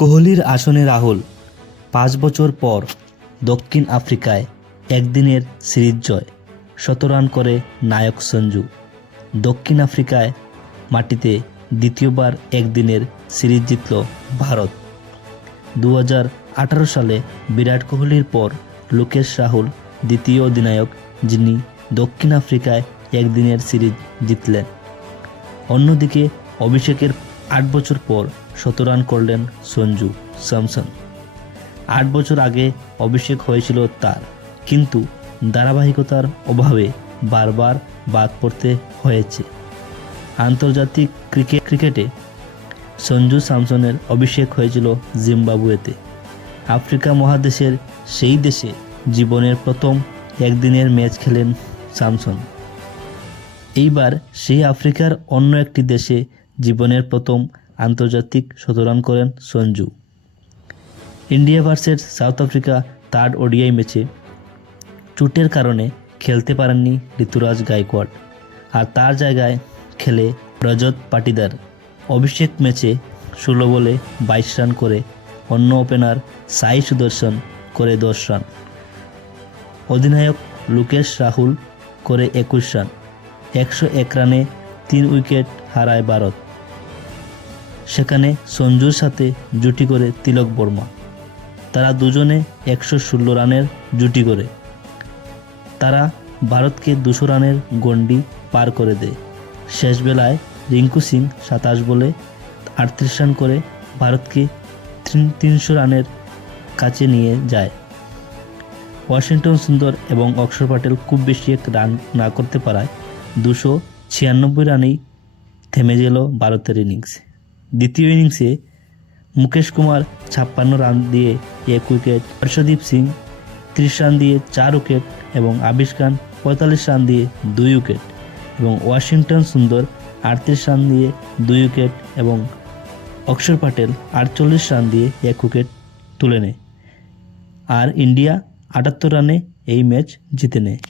কোহলির আসনে রাহুল। 5 বছর পর দক্ষিণ আফ্রিকায় একদিনের সিরিজ জয়, ১৭ রান করে নায়ক সঞ্জু। দক্ষিণ আফ্রিকায় মাটিতে দ্বিতীয়বার একদিনের সিরিজ জিতল ভারত। 2018 সালে বিরাট কোহলির পর লোকেশ রাহুল দ্বিতীয় অধিনায়ক যিনি দক্ষিণ আফ্রিকায় একদিনের সিরিজ জিতলেন। অন্যদিকে অভিষেকের 8 বছর পর ১৭ রান করলেন সঞ্জু স্যামসন। 8 বছর আগে অভিষেক হয়েছিল তার, কিন্তু ধারাবাহিকতার অভাবে বারবার বাদ পড়তে হয়েছে। আন্তর্জাতিক ক্রিকেটে সঞ্জু স্যামসনের অভিষেক হয়েছিল জিম্বাবুয়েতে। আফ্রিকা মহাদেশের সেই দেশে জীবনের প্রথম একদিনের ম্যাচ খেলেন স্যামসন। এইবার সেই আফ্রিকার অন্য একটি দেশে জীবনের প্রথম আন্তর্জাতিক ১৭ রান করেন Sanju. India versus south Africa third ODI ম্যাচে চোটের কারণে খেলতে পারেননি ঋতুরাজ গায়কোয়াড়, আর তার জায়গায় খেলে রজত পাটিদার। অভিষেক ম্যাচে 16 বলে 22 রান করে অন্য ওপেনার সাই সুদর্শন করে 10 রান। অধিনায়ক লোকেশ রাহুল করে 21 রান। 101 রানে 3 উইকেট হারায় ভারত। সেখানে সঞ্জুর সাথে জুটি করে তিলক বর্মা। তারা দুজনে 116 রানের জুটি করে তারা ভারতকে 200 রানের গণ্ডি পার করে দেয়। শেষ বেলায় রিঙ্কু সিং 27 বলে 38 রান করে ভারতকে 300 রানের কাছে নিয়ে যায়। ওয়াশিংটন সুন্দর এবং অক্ষর প্যাটেল খুব বেশি রান না করতে পারায় 296 রানেই থেমে গেল ভারতের ইনিংস। দ্বিতীয় ইনিংসে মুকেশ কুমার 56 রান দিয়ে 1 উইকেট, হর্ষদীপ সিং 30 রান দিয়ে 4 উইকেট এবং আবিশ খান 45 রান দিয়ে 2 উইকেট এবং ওয়াশিংটন সুন্দর 38 রান দিয়ে 2 উইকেট এবং অক্ষর প্যাটেল 48 রান দিয়ে 1 উইকেট তুলে নেয়। আর ইন্ডিয়া 78 রানে এই ম্যাচ জিতে নেয়।